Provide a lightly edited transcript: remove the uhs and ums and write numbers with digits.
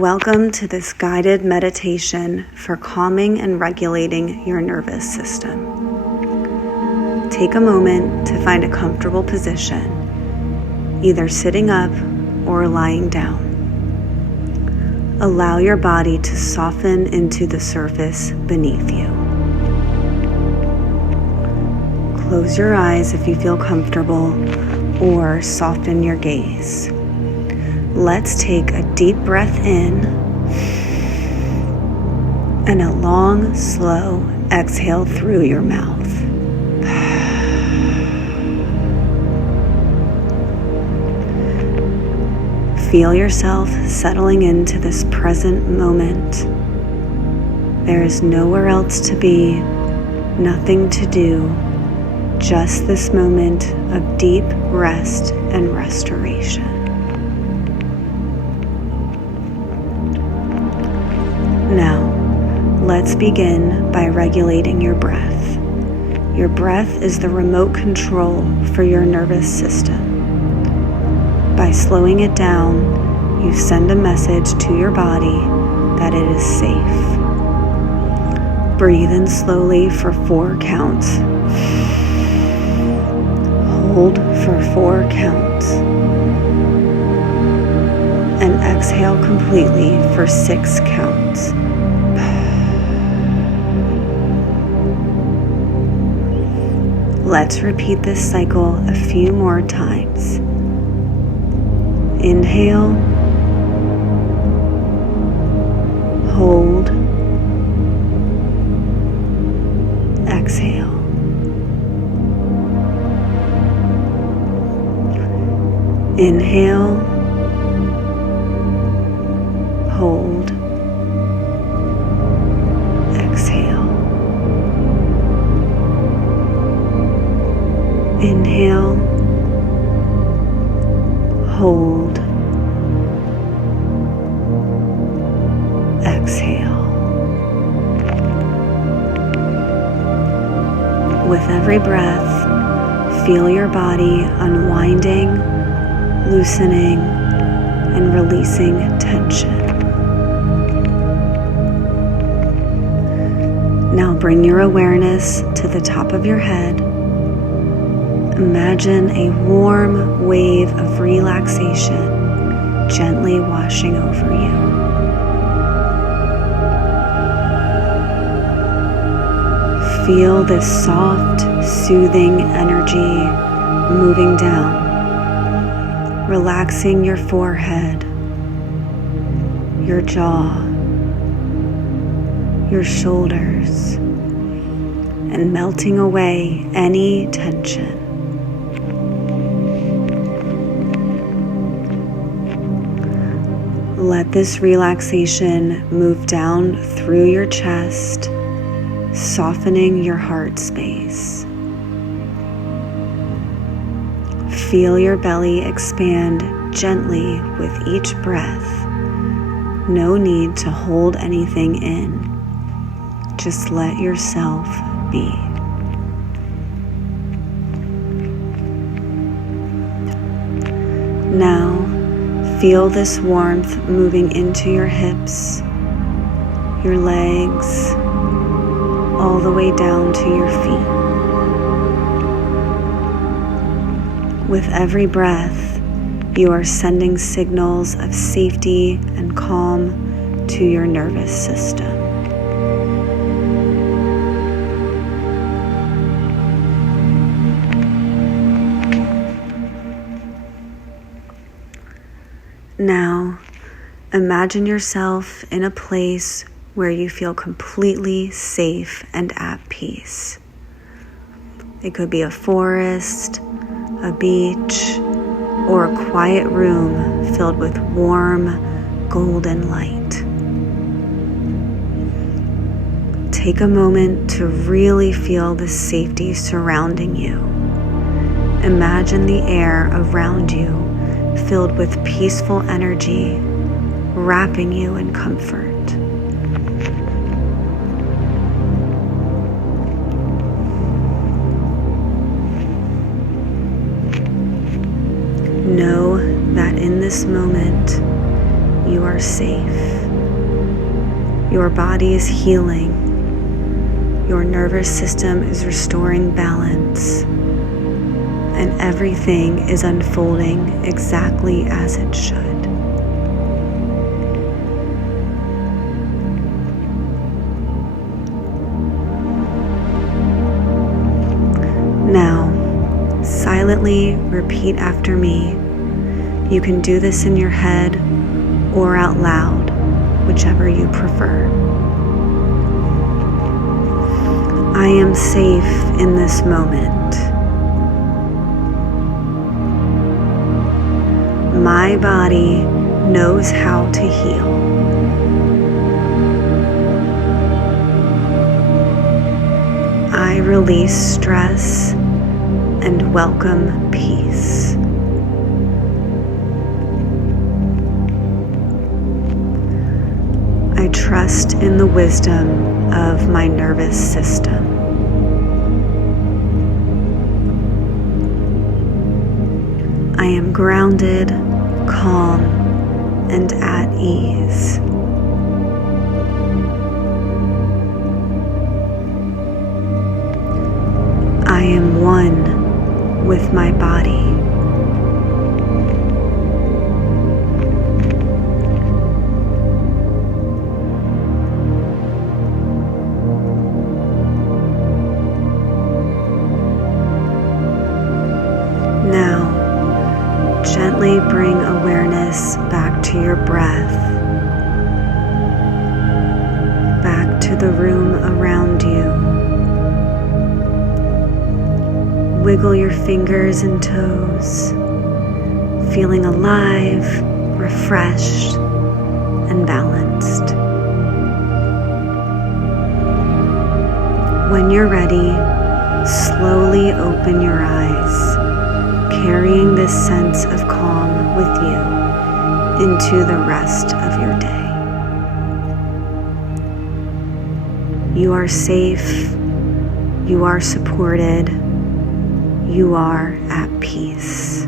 Welcome to this guided meditation for calming and regulating your nervous system. Take a moment to find a comfortable position, either sitting up or lying down. Allow your body to soften into the surface beneath you. Close your eyes if you feel comfortable, or soften your gaze. Let's take a deep breath in and a long, slow exhale through your mouth. Feel yourself settling into this present moment. There is nowhere else to be, nothing to do, just this moment of deep rest and restoration. Now, let's begin by regulating your breath. Your breath is the remote control for your nervous system. By slowing it down, you send a message to your body that it is safe. Breathe in slowly for 4 counts. Hold for 4 counts. And exhale completely for 6 counts. Let's repeat this cycle a few more times. Inhale, hold, exhale. Inhale, hold, exhale. Inhale, hold, exhale. With every breath, feel your body unwinding, loosening, and releasing tension. Now bring your awareness to the top of your head. Imagine a warm wave of relaxation gently washing over you. Feel this soft, soothing energy moving down, relaxing your forehead, your jaw, your shoulders, and melting away any tension. Let this relaxation move down through your chest, softening your heart space. Feel your belly expand gently with each breath. No need to hold anything in. Just let yourself be. Now, feel this warmth moving into your hips, your legs, all the way down to your feet. With every breath, you are sending signals of safety and calm to your nervous system. Now, imagine yourself in a place where you feel completely safe and at peace. It could be a forest, a beach, or a quiet room filled with warm, golden light. Take a moment to really feel the safety surrounding you. Imagine the air around you filled with peaceful energy, wrapping you in comfort. Know that in this moment, You are safe. Your body is healing. Your nervous system is restoring balance. And everything is unfolding exactly as it should. Now, silently repeat after me. You can do this in your head or out loud, whichever you prefer. I am safe in this moment. My body knows how to heal. I release stress and welcome peace. I trust in the wisdom of my nervous system. I am grounded, calm, and at ease. I am one with my body. Now, gently bring awareness back to your breath, back to the room around you. Wiggle your fingers and toes, feeling alive, refreshed, and balanced. When you're ready, slowly open your eyes, carrying this sense of calm with you into the rest of your day. You are safe, you are supported, you are at peace.